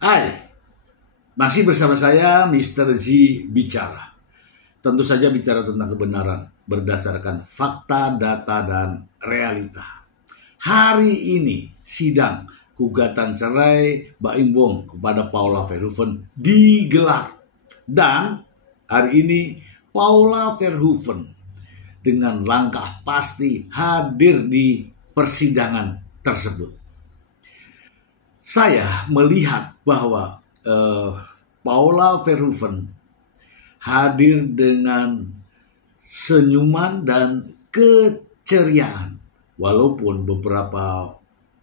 Hai, masih bersama saya Mr. Z bicara. Tentu saja bicara tentang kebenaran berdasarkan fakta, data, dan realita. Hari ini sidang gugatan cerai Baim Wong kepada Paula Verhoeven digelar. Dan hari ini Paula Verhoeven dengan langkah pasti hadir di persidangan tersebut. Saya melihat bahwa Paula Verhoeven hadir dengan senyuman dan keceriaan. Walaupun beberapa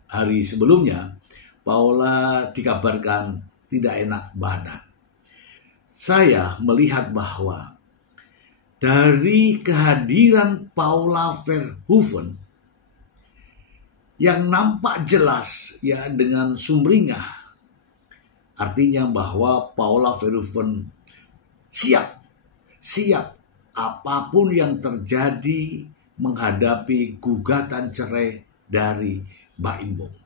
hari sebelumnya Paula dikabarkan tidak enak badan. Saya melihat bahwa dari kehadiran Paula Verhoeven yang nampak jelas ya dengan sumringah, artinya bahwa Paula Verhoeven siap apapun yang terjadi menghadapi gugatan cerai dari Baim Wong.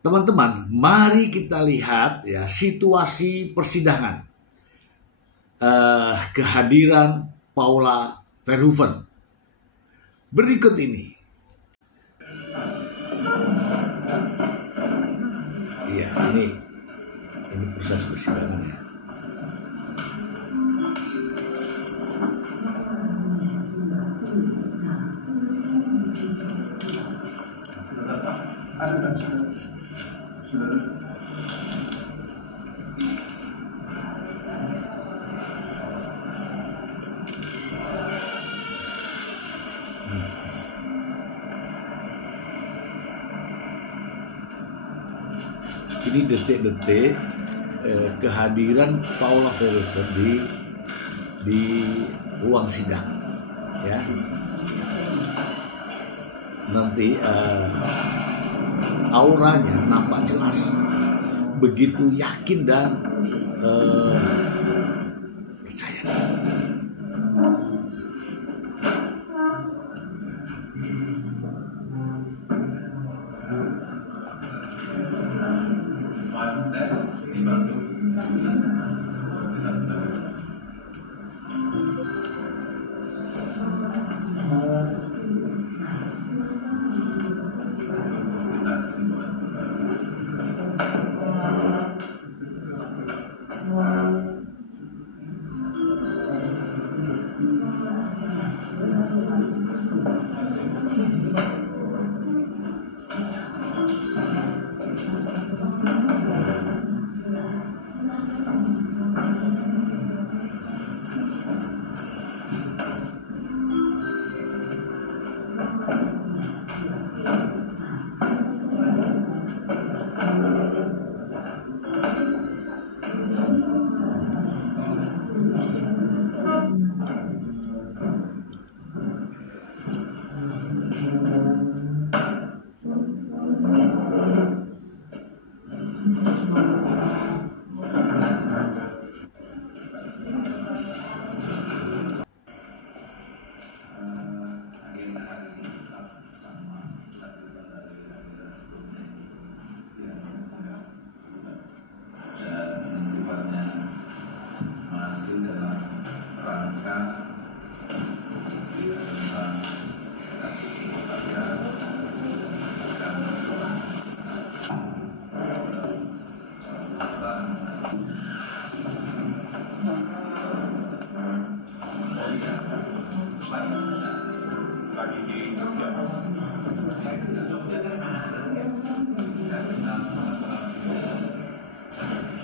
Teman-teman, mari kita lihat ya situasi persidangan kehadiran Paula Verhoeven berikut ini. Iya, ini proses persidangan ya. Ini detik-detik kehadiran Paula Verhoeven di ruang sidang, ya. Nanti auranya nampak jelas, begitu yakin dan percaya.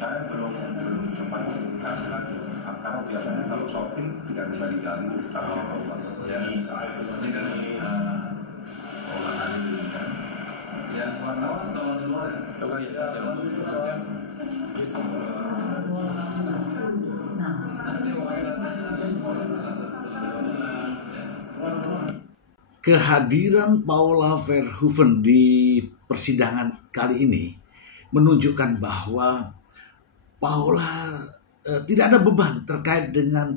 Saya belum sempat kasih lagi karena biasanya kalau shopping tidak bisa diganggu ini kan olahan ini kan yang wartawan atau di luar ya? Kehadiran Paula Verhoeven di persidangan kali ini menunjukkan bahwa Paula tidak ada beban terkait dengan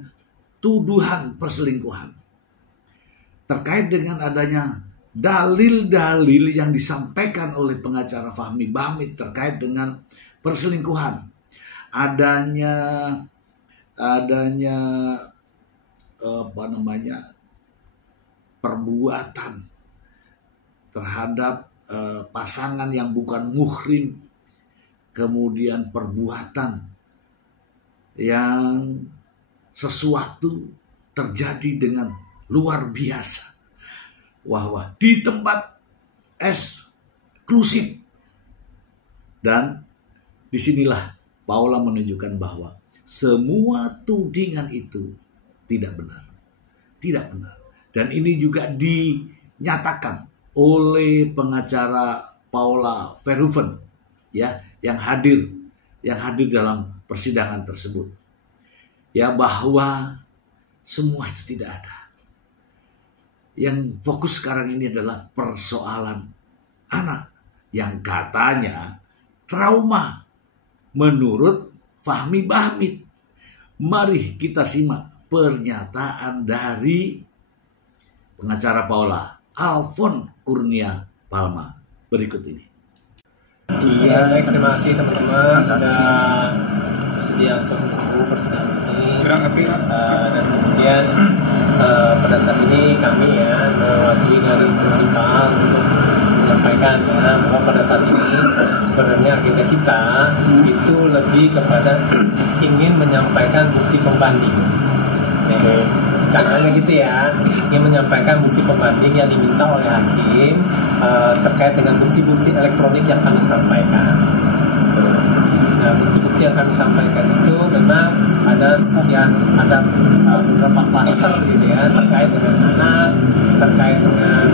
tuduhan perselingkuhan. Terkait dengan adanya dalil-dalil yang disampaikan oleh pengacara Fahmi Bamid terkait dengan perselingkuhan, adanya perbuatan terhadap pasangan yang bukan muhrim, kemudian perbuatan yang sesuatu terjadi dengan luar biasa. Wah, di tempat eksklusif. Dan disinilah Paula menunjukkan bahwa semua tudingan itu tidak benar. Tidak benar. Dan ini juga dinyatakan oleh pengacara Paula Verhoeven, ya, yang hadir dalam persidangan tersebut. Ya, bahwa semua itu tidak ada. Yang fokus sekarang ini adalah persoalan anak yang katanya trauma menurut Fahmi Bahmid. Mari kita simak pernyataan dari pengacara Paula, Alfon Kurnia Palma, berikut ini. Iya, baik, terima kasih teman-teman sudah bersedia untuk menunggu persidangan ini. Dan kemudian pada saat ini kami mewakili dari prinsipal untuk menyampaikan bahwa pada saat ini sebenarnya agenda kita itu lebih kepada ingin menyampaikan bukti pembanding. Caranya gitu ya, ingin menyampaikan bukti pembanding yang diminta oleh hakim terkait dengan bukti-bukti elektronik yang kami sampaikan. Nah, bukti-bukti yang kami sampaikan itu memang ada beberapa klaster gitu ya, terkait dengan anak, terkait dengan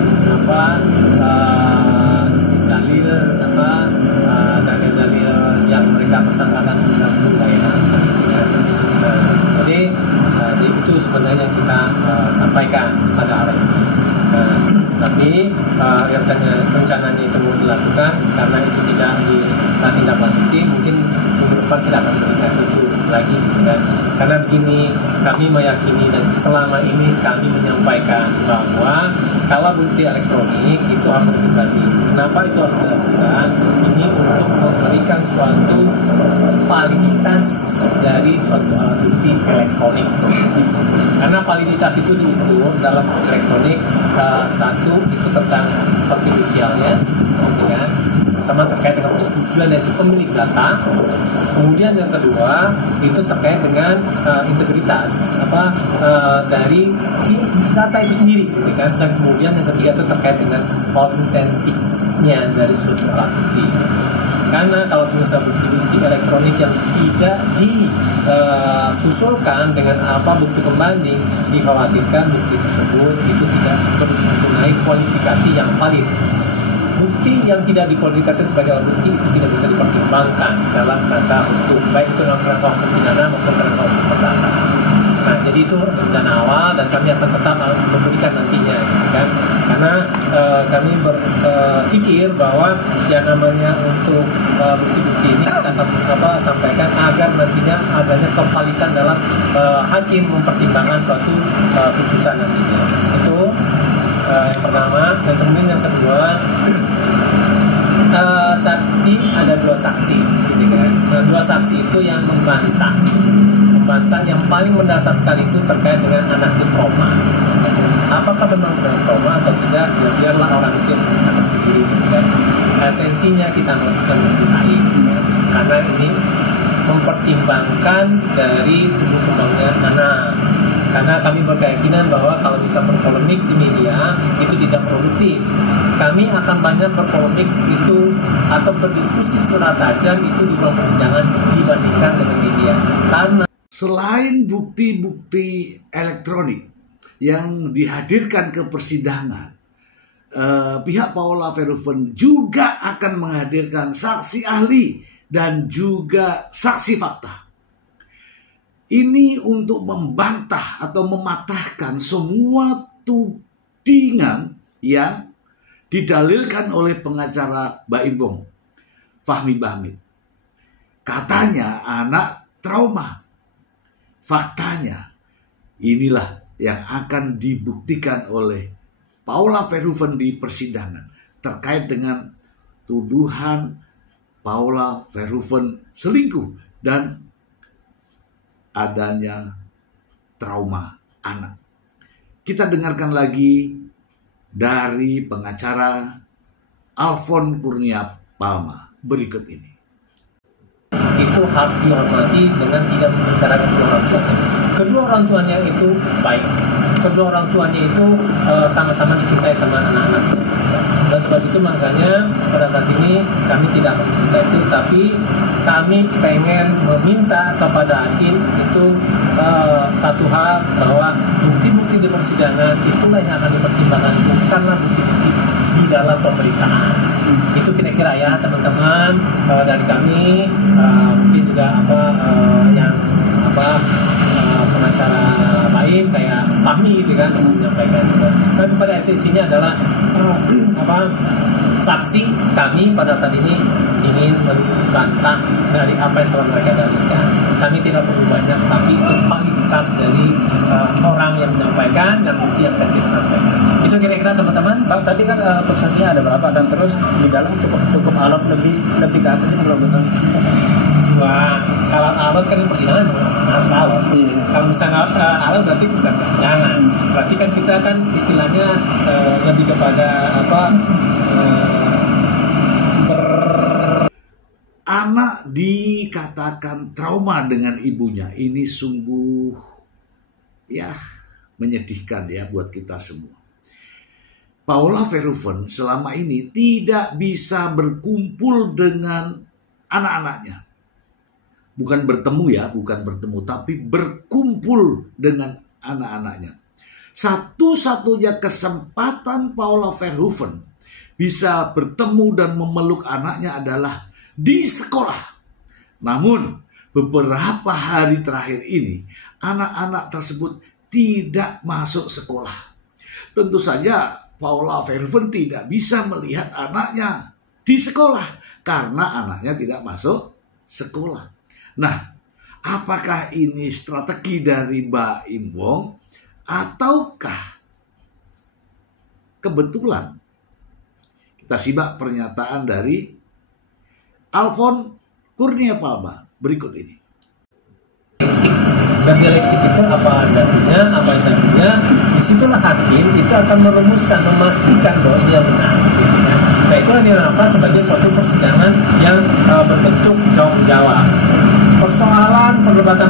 dalil yang mereka persangkakan bisa ya. Jadi itu sebenarnya yang kita sampaikan pada hari ini. Tapi rencananya itu mau dilakukan, karena itu tidak ditindaklanjuti, mungkin minggu depan kita akan berikan itu lagi, kan? Karena begini, kami meyakini dan selama ini kami menyampaikan bahwa kalau bukti elektronik itu harus dibanding. Kenapa itu harus dilakukan? Ini untuk memberikan suatu validitas dari suatu alat bukti elektronik. Karena validitas itu diukur dalam bukti elektronik, satu itu tentang konfidensialnya, ya, pertama terkait dengan persetujuan dari si pemilik data. Kemudian yang kedua itu terkait dengan integritas dari si data itu sendiri, gitu kan. Dan kemudian yang ketiga itu terkait dengan autentiknya dari suatu alat bukti. Karena kalau misalnya bukti-bukti elektronik yang tidak disusulkan dengan bukti pembanding, dikhawatirkan bukti tersebut itu tidak mempunyai kualifikasi yang valid. Bukti yang tidak dikualifikasi sebagai alat bukti itu tidak bisa dipertimbangkan dalam rangka hukum, baik itu dalam rangka hukum pidana maupun rangka hukum perdata. Nah, jadi itu rencana awal dan kami akan tetap memberikan nantinya, kan? Karena kami berpikir bahwa yang namanya untuk bukti-bukti ini kita akan sampaikan agar nantinya adanya kevalitan dalam hakim mempertimbangkan suatu putusan nantinya. Itu yang pertama. Dan kemudian yang kedua, tadi ada dua saksi, gitu kan? Nah, dua saksi itu yang membantah yang paling mendasar sekali itu terkait dengan anak itu trauma. Apakah memang benar trauma atau tidak? Ya biarlah orang itu yang akan sendiri, gitu kan? Esensinya kita mencintai, gitu kan? Karena ini mempertimbangkan dari tumbuh kembangnya anak. Karena kami berkeyakinan bahwa kalau bisa berpolemik di media itu tidak produktif. Kami akan banyak berpolemik itu atau berdiskusi secara tajam itu di ruang persidangan dibandingkan dengan media. Karena selain bukti-bukti elektronik yang dihadirkan ke persidangan, pihak Paula Verhoeven juga akan menghadirkan saksi ahli dan juga saksi fakta. Ini untuk membantah atau mematahkan semua tudingan yang didalilkan oleh pengacara Baim Wong, Fahmi Bahmid. Katanya anak trauma. Faktanya inilah yang akan dibuktikan oleh Paula Verhoeven di persidangan terkait dengan tuduhan Paula Verhoeven selingkuh dan adanya trauma anak. Kita dengarkan lagi dari pengacara Alfon Kurnia Palma berikut ini. Itu harus dihormati dengan tidak membicarakan kedua orang tuanya. Kedua orang tuanya itu baik. Kedua orang tuanya itu sama-sama dicintai sama anak-anaknya. Dan sebab itu makanya pada saat ini kami tidak mencintai itu, tapi kami pengen meminta kepada hakim itu satu hal, bahwa bukti-bukti di persidangan itulah yang akan dipertimbangkan, bukanlah bukti-bukti di dalam pemberitaan. Itu kira-kira ya teman-teman dari kami, mungkin juga pengacara lain kayak kami gitu kan menyampaikan juga. Tapi pada esensinya adalah saksi kami pada saat ini ingin membantah dari apa yang telah mereka dalilkan. Kami tidak perlu banyak, tapi itu validitas dari orang yang menyampaikan dan bukti yang akan kita sampaikan. Itu kira-kira teman-teman. Bang, tadi kan untuk saksinya ada berapa, dan terus di dalam cukup alat lebih ke atas sih belum betul. Wah, kalau alat kan persidangan harus alat. Kalau misalnya alat berarti bukan persidangan. Berarti kan kita kan istilahnya lebih kepada Anak dikatakan trauma dengan ibunya. Ini sungguh ya menyedihkan ya buat kita semua. Paula Verhoeven selama ini tidak bisa berkumpul dengan anak-anaknya. Bukan bertemu, tapi berkumpul dengan anak-anaknya. Satu-satunya kesempatan Paula Verhoeven bisa bertemu dan memeluk anaknya adalah di sekolah. Namun, beberapa hari terakhir ini, anak-anak tersebut tidak masuk sekolah. Tentu saja, Paula Verhoeven tidak bisa melihat anaknya di sekolah karena anaknya tidak masuk sekolah. Nah, apakah ini strategi dari Mbak Im Wong ataukah kebetulan? Kita simak pernyataan dari Alfon Kurnia Palma berikut ini. Dan dialektik itu apa adanya, apa esensinya, disitulah hakim itu akan merumuskan, memastikan bahwa dia benar. Nah, itu adalah sebagai suatu persidangan yang berbentuk jawab-jawab. Persoalan perdebatan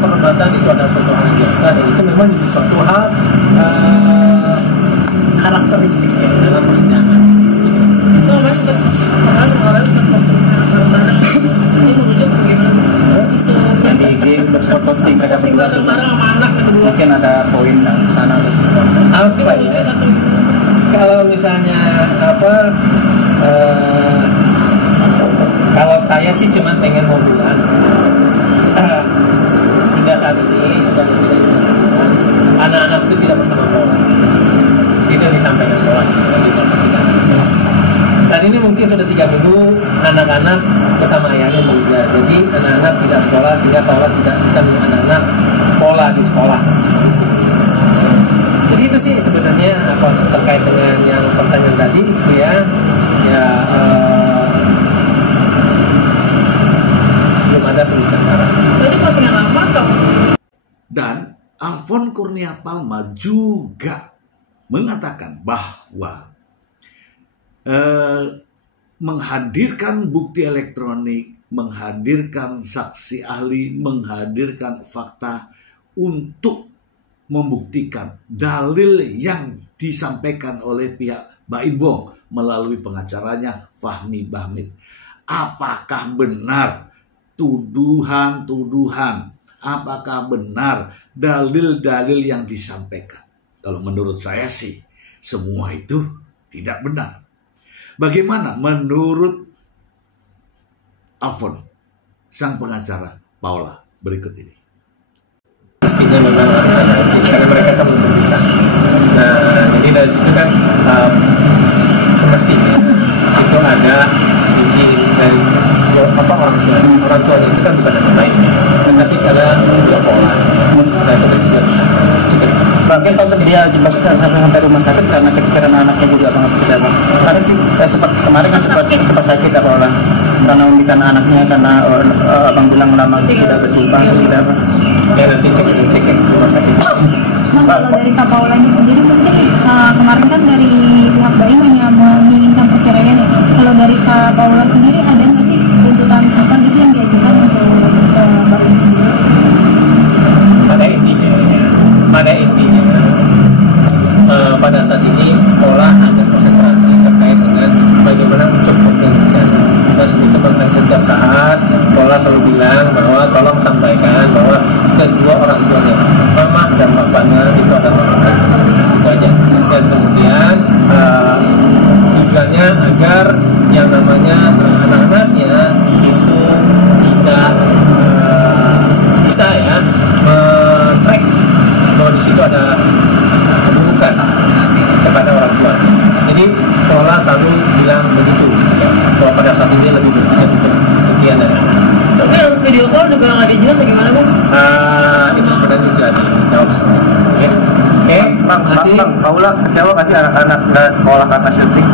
itu adalah suatu hal biasa, dan itu memang jadi suatu hal karakteristiknya dalam persidangan. Di IG posting mereka berdua mungkin ada poin yang sana apa ya? Kalau misalnya kalau saya sih cuma pengen mau bilang hingga saat ini sebenarnya anak-anak itu tidak bersama bola. Itu yang disampaikan Boas di persidangan. Saat ini mungkin sudah 3 minggu anak-anak bersama ayahnya bekerja. Jadi anak-anak tidak sekolah sehingga Paula tidak bisa melihat anak-anak pola di sekolah. Jadi itu sih sebenarnya terkait dengan yang pertanyaan tadi itu ya belum ada pembicaraan. Berarti postingan lama atau? Dan Alfon Kurnia Palma juga mengatakan bahwa menghadirkan bukti elektronik, menghadirkan saksi ahli, menghadirkan fakta untuk membuktikan dalil yang disampaikan oleh pihak Mbak Im Wong melalui pengacaranya Fahmi Bahmid. Apakah benar tuduhan-tuduhan? Apakah benar dalil-dalil yang disampaikan? Kalau menurut saya sih, semua itu tidak benar. Bagaimana menurut Alfon, sang pengacara Paula berikut ini? Mestinya memang harus ada izin karena mereka kan belum bisa. Nah, jadi dari situ kan semestinya itu ada izin dari orang tua itu kan bukan yang lain, tetapi karena dia Paula. Nah, itu mestinya itu Mungkin pas dia sampai rumah sakit karena kepikiran anaknya juga bang, apa? Karena sempat kemarin kan sempat sakit apa orang karena memikirkan anaknya karena abang bilang lama tidak berjumpa tidak apa. Ya nanti cek ya rumah sakit. Nah, kalau dari Kak Paulanya sendiri mungkin kemarin kan dari pihak Baim hanya menginginkan perceraian ya. Kalau dari Kak Paula sendiri ada nggak sih tuntutan apa gitu yang diajukan untuk Baim sendiri? Pada intinya pada saat ini Paula ada konsentrasi terkait dengan bagaimana untuk Indonesia. Kita itu bahkan setiap saat Paula selalu bilang bahwa tolong sampaikan bahwa kedua orang tuanya, mama dan bapaknya itu adalah mereka. Itu aja. Dan kemudian tujuannya agar yang namanya anak-anaknya itu tidak bisa ya track bahwa di situ ada keburukan kepada orang tua. Jadi sekolah selalu bilang begitu ya, bahwa pada saat ini lebih berpikir untuk kemudian anak-anak. Tapi dalam video call juga nggak dijelas bagaimana bang? Itu sebenarnya sudah dijawab sebenarnya. Oke, Bang, Paula kecewa kasih anak-anak dari sekolah karena syuting.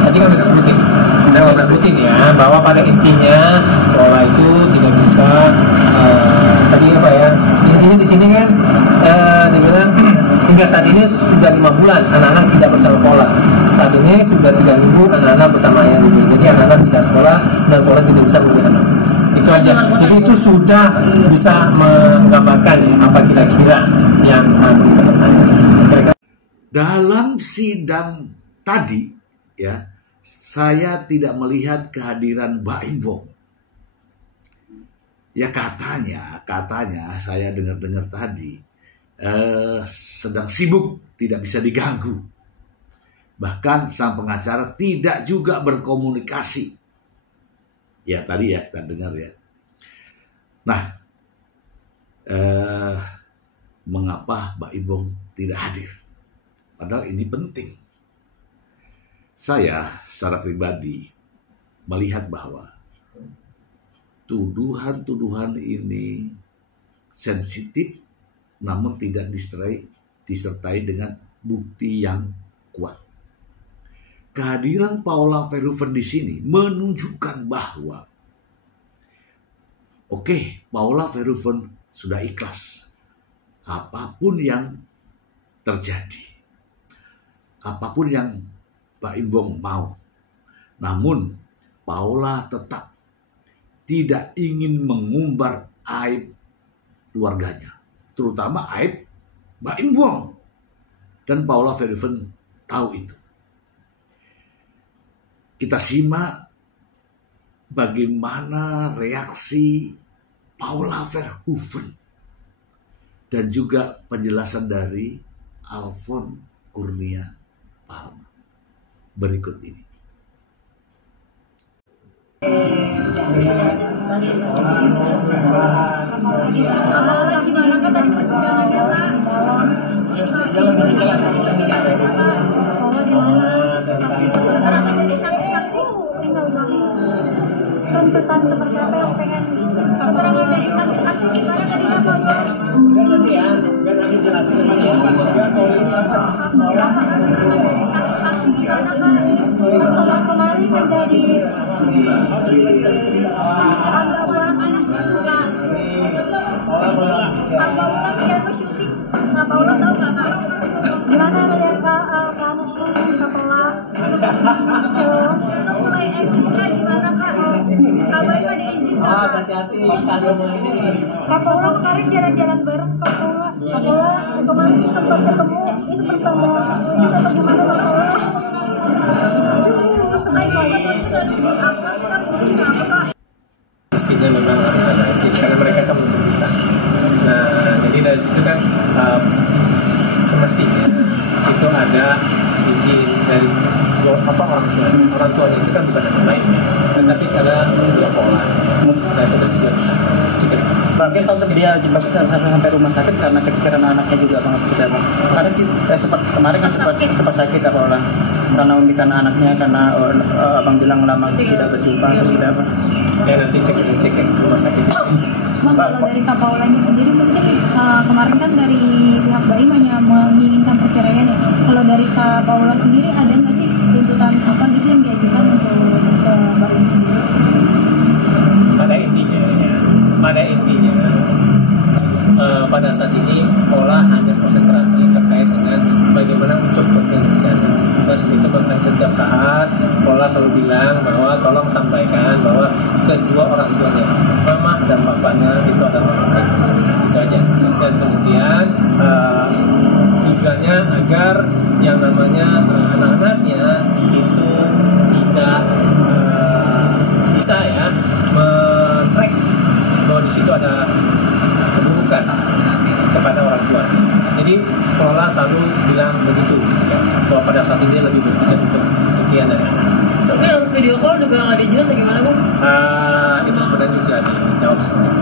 Tadi kan udah disebutin ya bahwa pada intinya Paula itu tidak bisa tadi apa ya intinya di sini kan dibilang hingga saat ini sudah 5 bulan anak-anak tidak bersama Paula. Saat ini sudah 3 minggu anak-anak bersama ayah ibu. Jadi anak-anak tidak sekolah dan Paula tidak bisa menggunakan. Itu aja. Jadi itu sudah bisa menggambarkan ya, apa kira-kira yang kira-kira. Dalam sidang tadi ya, saya tidak melihat kehadiran Baim Wong. Ya katanya saya dengar-dengar tadi sedang sibuk, tidak bisa diganggu. Bahkan sang pengacara tidak juga berkomunikasi. Ya tadi ya kita dengar ya. Nah, mengapa Baim Wong tidak hadir? Padahal ini penting. Saya secara pribadi melihat bahwa tuduhan-tuduhan ini sensitif namun tidak disertai dengan bukti yang kuat. Kehadiran Paula Verhoeven di sini menunjukkan bahwa Paula Verhoeven sudah ikhlas apapun yang terjadi, apapun yang Baim Wong mau. Namun Paula tetap tidak ingin mengumbar aib keluarganya, terutama aib Baim Wong. Dan Paula Verhoeven tahu itu. Kita simak bagaimana reaksi Paula Verhoeven dan juga penjelasan dari Alfon Kurnia Palma berikut ini. Tuntutan seperti apa yang pengen keterangan dari saksi-saksi gimana tadi Bapak? Setelah kemarin menjadi anggota anaknya juga Kak Paula dia syuting. Kak Paula tahu nggak Kak? Gimana melihat Kak syuting Kak Paula? Terus mulai MC-nya gimana Kak? Kak Baim ada izin nggak Kak? Kak Paula kemarin jalan-jalan bareng Kak Paula. Kak Paula kemarin sempat ketemu ini pertama kita gimana Kak Paula? Mestinya memang harus ada izin karena mereka kan belum bisa. Nah, jadi dari situ kan semestinya itu ada izin dari orang tuanya itu kan bukan yang lain. Dan tapi karena dua pola. Nah itu mesti dia Mungkin pas dia sampai rumah sakit karena kepikiran anaknya juga banget sudah bang. Karena sempat kemarin kan sempat sakit apa orang karena memberikan anaknya karena abang bilang lama tidak berjumpa atau tidak apa. Ya nanti cek ke rumah sakit. Bang, kalau dari Kak Paulanya sendiri mungkin kemarin kan dari pihak Baim hanya menginginkan perceraian ya. Kalau dari Kak Paula sendiri ada nggak sih tuntutan apa gitu yang diajukan untuk Baim sendiri? Pada intinya pada saat ini Paula hanya konsentrasi terkait dengan bagaimana untuk penelitian. Terus itu bahkan setiap saat Paula selalu bilang bahwa tolong sampaikan bahwa kedua orang tuanya, mama dan papanya itu adalah orang baik. Itu aja. Dan kemudian tujuannya agar yang namanya anak-anaknya itu tidak bisa ya men-track bahwa di situ ada keburukan kepada orang tua. Jadi sekolah selalu bilang begitu ya, bahwa pada saat ini lebih berpikir untuk impian dari anak. Tapi dalam video call juga nggak dijelas gimana bang? Itu sebenarnya sudah dijawab semua.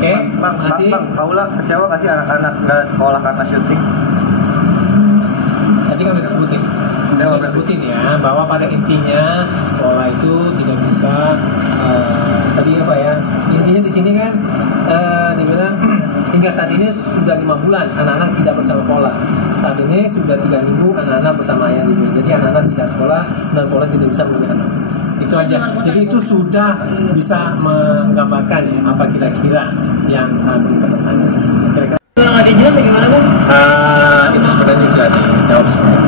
Oke, masih. Bang, Paula kecewa nggak sih anak-anak nggak sekolah karena syuting? Tadi kan udah disebutin ya bahwa pada intinya Paula itu tidak bisa tadi apa ya, intinya di sini kan dibilang hingga saat ini sudah 5 bulan anak-anak tidak bersama Paula. Saat ini sudah 3 minggu anak-anak bersama ayah gitu. Jadi anak-anak tidak sekolah dan Paula tidak bisa memberikan anak. Itu aja. Jadi itu sudah bisa menggambarkan ya apa kira-kira yang kita bertanya. Kira-kira Nggak dijelas gimana bang? itu sebenarnya sudah dijawab semua.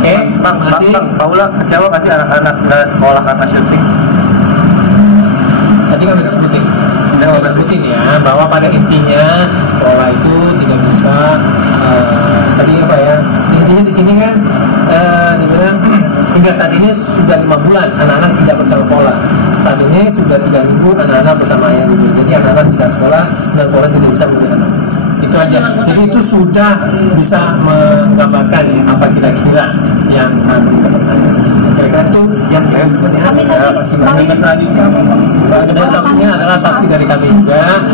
Oke, masih. Bang, Paula kecewa nggak sih anak-anak nggak sekolah karena syuting? Tadi kan udah disebutin ya bahwa pada intinya Paula itu tidak bisa tadi apa ya, intinya di sini kan dibilang hingga saat ini sudah 5 bulan anak-anak tidak bersama Paula. Saat ini sudah 3 minggu anak-anak bersama ayah gitu. Jadi anak-anak tidak sekolah dan Paula tidak bisa memberikan anak. Itu aja. Jadi itu sudah bisa menggambarkan ya apa kira-kira yang kita bertanya. Kira-kira itu yang kedua saksinya adalah saksi dari kami juga.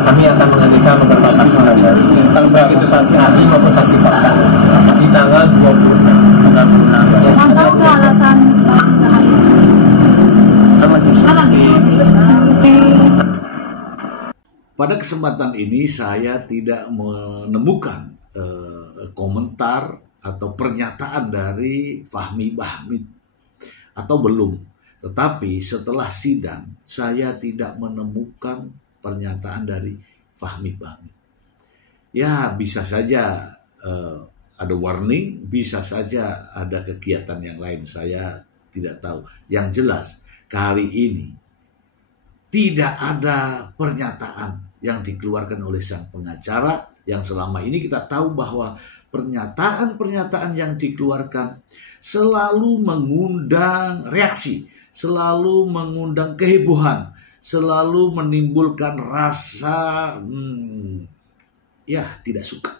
Kami akan menghadirkan beberapa saksi lagi, baik itu saksi ahli maupun saksi fakta di tanggal 26. Bang, tahu nggak alasan Pada kesempatan ini saya tidak menemukan komentar atau pernyataan dari Fahmi Bahmid atau belum. Tetapi setelah sidang saya tidak menemukan pernyataan dari Fahmi Bahmid. Ya bisa saja ada warning, bisa saja ada kegiatan yang lain, saya tidak tahu. Yang jelas kali ini tidak ada pernyataan yang dikeluarkan oleh sang pengacara yang selama ini kita tahu bahwa pernyataan-pernyataan yang dikeluarkan selalu mengundang reaksi, selalu mengundang kehebohan, selalu menimbulkan rasa tidak suka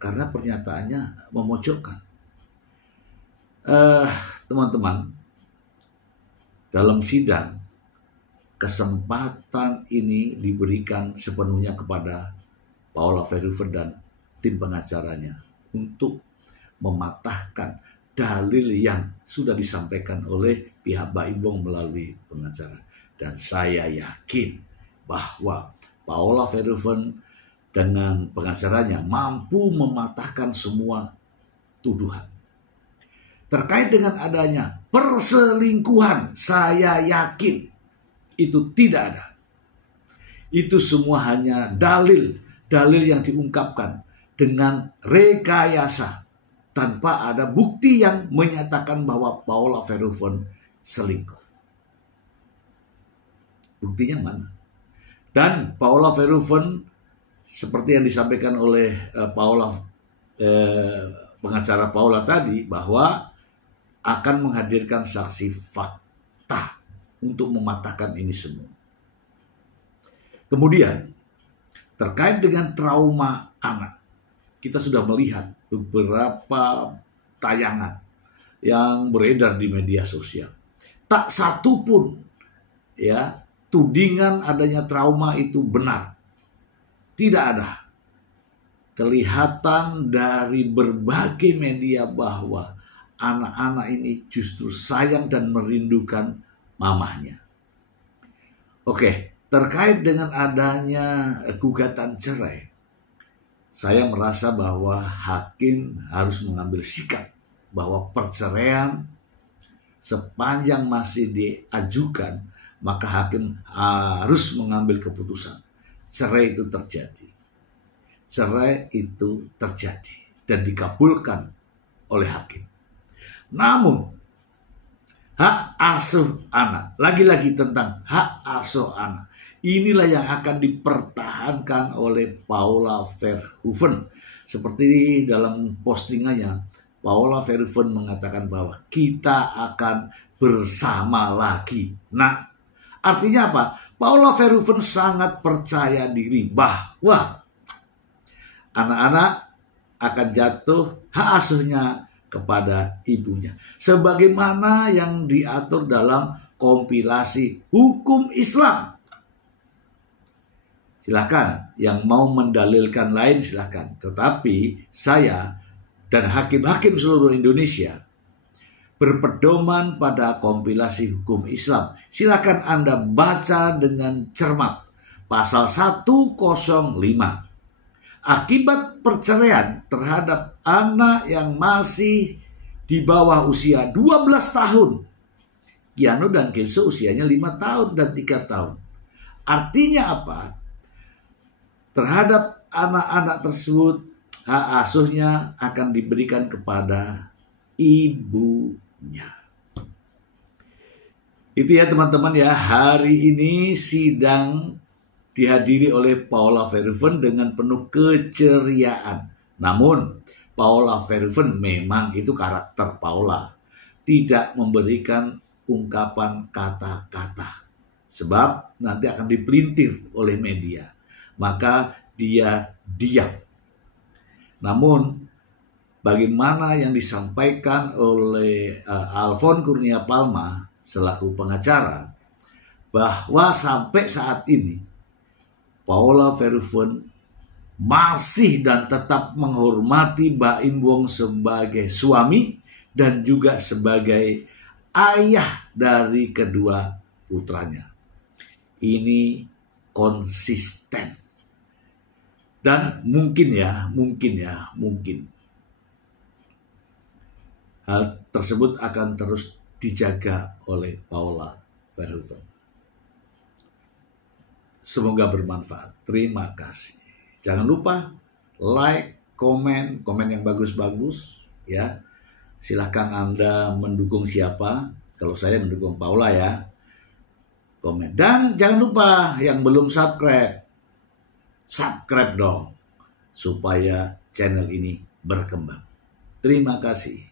karena pernyataannya memojokkan. Teman-teman, dalam sidang kesempatan ini diberikan sepenuhnya kepada Paula Verhoeven dan tim pengacaranya untuk mematahkan dalil yang sudah disampaikan oleh pihak Baim Wong melalui pengacara. Dan saya yakin bahwa Paula Verhoeven dengan pengacaranya mampu mematahkan semua tuduhan. Terkait dengan adanya perselingkuhan, saya yakin itu tidak ada. Itu semua hanya dalil yang diungkapkan dengan rekayasa tanpa ada bukti yang menyatakan bahwa Paula Verhoeven selingkuh. Buktinya mana? Dan Paula Verhoeven seperti yang disampaikan oleh pengacara Paula tadi bahwa akan menghadirkan saksi fakta untuk mematahkan ini semua. Kemudian terkait dengan trauma anak, kita sudah melihat beberapa tayangan yang beredar di media sosial. tak satu pun ya tudingan adanya trauma itu benar. Tidak ada. Kelihatan dari berbagai media bahwa anak-anak ini justru sayang dan merindukan mamahnya. Oke, terkait dengan adanya gugatan cerai, saya merasa bahwa hakim harus mengambil sikap bahwa perceraian sepanjang masih diajukan, maka hakim harus mengambil keputusan. Cerai itu terjadi. Cerai itu terjadi dan dikabulkan oleh hakim. Namun, hak asuh anak, lagi-lagi tentang hak asuh anak, inilah yang akan dipertahankan oleh Paula Verhoeven. Seperti dalam postingannya, Paula Verhoeven mengatakan bahwa kita akan bersama lagi. Nah, artinya apa? Paula Verhoeven sangat percaya diri bahwa anak-anak akan jatuh hak asuhnya kepada ibunya. Sebagaimana yang diatur dalam kompilasi hukum Islam. Silakan, yang mau mendalilkan lain silakan. Tetapi saya dan hakim-hakim seluruh Indonesia berpedoman pada kompilasi hukum Islam. Silakan Anda baca dengan cermat. Pasal 105. Akibat perceraian terhadap anak yang masih di bawah usia 12 tahun. Kiano dan Kenzo usianya 5 tahun dan 3 tahun. Artinya apa? Terhadap anak-anak tersebut, hak asuhnya akan diberikan kepada ibunya. Itu ya teman-teman ya, hari ini sidang dihadiri oleh Paula Verhoeven dengan penuh keceriaan. Namun, Paula Verhoeven memang itu karakter Paula. Tidak memberikan ungkapan kata-kata. Sebab nanti akan dipelintir oleh media. Maka dia diam. Namun, bagaimana yang disampaikan oleh Alfon Kurnia Palma selaku pengacara, bahwa sampai saat ini Paula Verhoeven masih dan tetap menghormati Baim Wong sebagai suami dan juga sebagai ayah dari kedua putranya. Ini konsisten. Dan mungkin hal tersebut akan terus dijaga oleh Paula Verhoeven. Semoga bermanfaat. Terima kasih. Jangan lupa like, komen yang bagus-bagus ya. Silahkan Anda mendukung siapa. Kalau saya mendukung Paula ya. Komen. Dan jangan lupa yang belum subscribe dong supaya channel ini berkembang. Terima kasih.